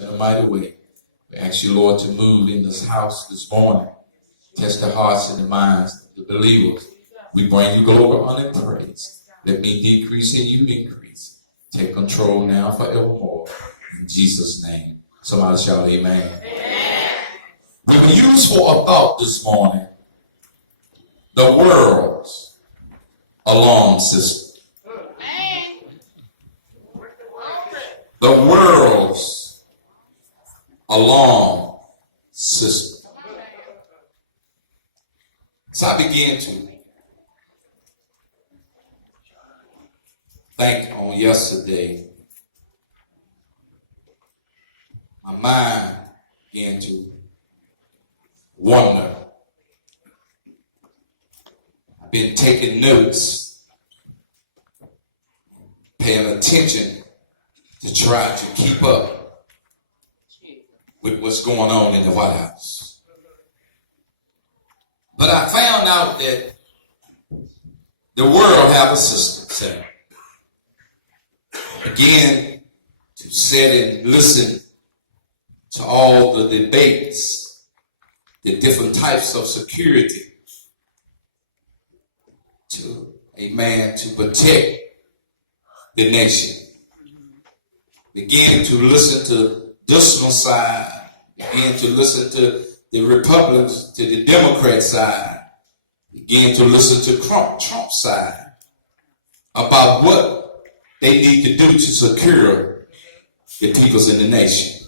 in a mighty way. We ask you, Lord, to move in this house this morning. Test the hearts and the minds of the believers. We bring you glory, honor, and praise. Let me decrease and you increase. Take control now forevermore. In Jesus' name. Somebody shout amen. Amen. We were used for a thought this morning. The world's alarm system. The world's alarm system. So I began to think on yesterday. My mind began to wonder. I've been taking notes, paying attention to try to keep up with what's going on in the White House. But I found out that the world have a system set. Again, to sit and listen to all the debates, the different types of security, to protect the nation. Begin to listen to this one side, begin to listen to the Republicans, to the Democrat side, begin to listen to Trump's side about what they need to do to secure the peoples in the nation.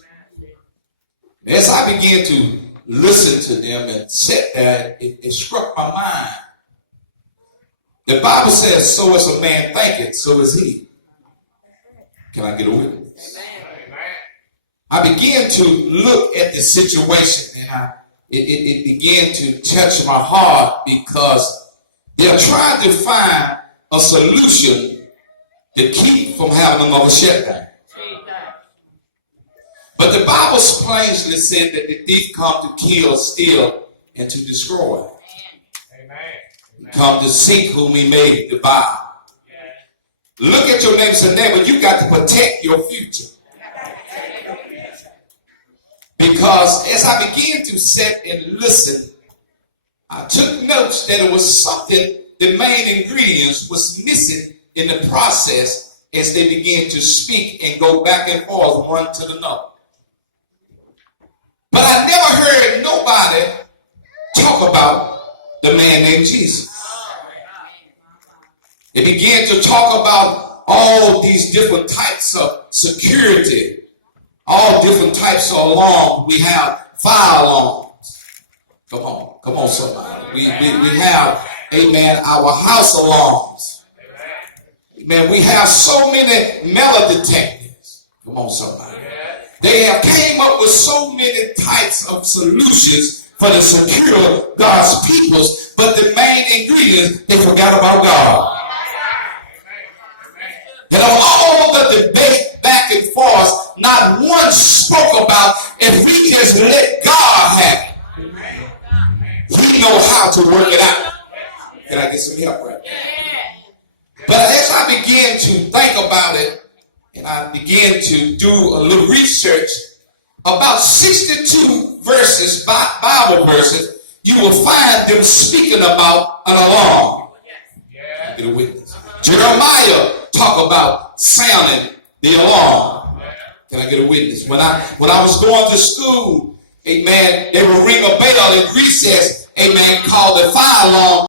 As I began to listen to them and sit there, it struck my mind. The Bible says, so as a man thinketh, so is he. Can I get a witness? Amen. I began to look at the situation and it began to touch my heart because they're trying to find a solution to keep from having another shutdown. But the Bible plainly said that the thief come to kill, steal, and to destroy. Amen. He come to seek whom he may devour. Look at your neighbor and say, neighbor, you got to protect your future. Because as I began to sit and listen, I took notes that it was something, the main ingredients was missing in the process as they began to speak and go back and forth one to the other. But I never heard nobody talk about the man named Jesus. They began to talk about all these different types of security, all different types of alarms. We have fire alarms. Come on, somebody. We have, amen, our house alarms. Amen. We have so many metal detectors. Come on, somebody. They have came up with so many types of solutions for the secure God's peoples, but the main ingredients, they forgot about God. And of all the debate back and forth, not one spoke about if we just let God have it. He knows how to work it out. Can I get some help right there? But as I began to think about it, and I began to do a little research, about 62 verses, Bible verses, you will find them speaking about an alarm. Get a witness. Jeremiah talk about sounding the alarm. Can I get a witness? When I was going to school, amen, they would ring a bell in recess, amen, called the fire alarm.